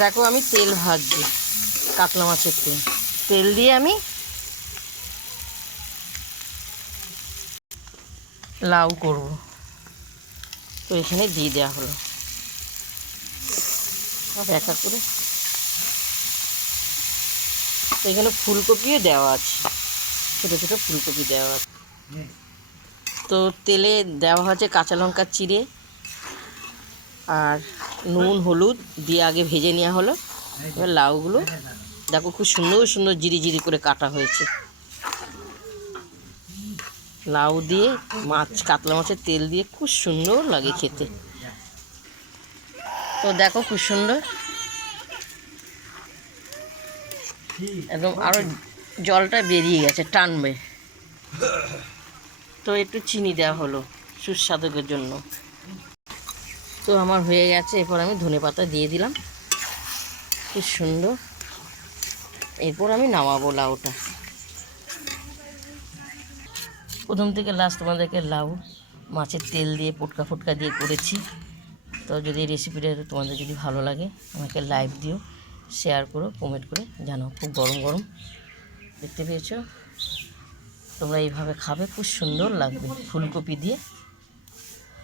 দেখো আমি তেল ভাজছি, কাতলা মাছের তেল। তেল দিয়ে আমি লাউ করব, তো এখানে দিয়ে দেওয়া হলো সব একা করে। তো এখানে ফুলকপিও দেওয়া আছে, ছোটো ছোটো ফুলকপি দেওয়া আছে। তো তেলে দেওয়া হচ্ছে কাঁচা লঙ্কা চিড়ে আর নুন হলুদ দিয়ে আগে ভেজে নেওয়া হলো। এবার লাউগুলো দেখো খুব সুন্দর সুন্দর জিরি জিরি করে কাটা হয়েছে। লাউ দিয়ে মাছ, কাতলা মাছের তেল দিয়ে খুব সুন্দর লাগে খেতে। তো দেখো খুব সুন্দর, একদম আরও জলটা বেরিয়ে গেছে, টানবে। তো একটু চিনি দেওয়া হলো সুস্বাদুর জন্য। তো আমার হয়ে গেছে, এরপর আমি ধনেপাতা দিয়ে দিলাম, খুব সুন্দর। এরপর আমি নামাবো লাউটা। প্রথম থেকে লাস্ট তোমাদেরকে লাউ মাছের তেল দিয়ে পোটকা ফোটকা দিয়ে করেছি। তো যদি এই রেসিপিটা তোমাদের যদি ভালো লাগে আমাকে লাইক দিও, শেয়ার করো, কমেন্ট করে জানাও। খুব গরম গরম, দেখতে পেয়েছো? তোমরা এইভাবে খাবে, খুব সুন্দর লাগবে ফুলকপি দিয়ে।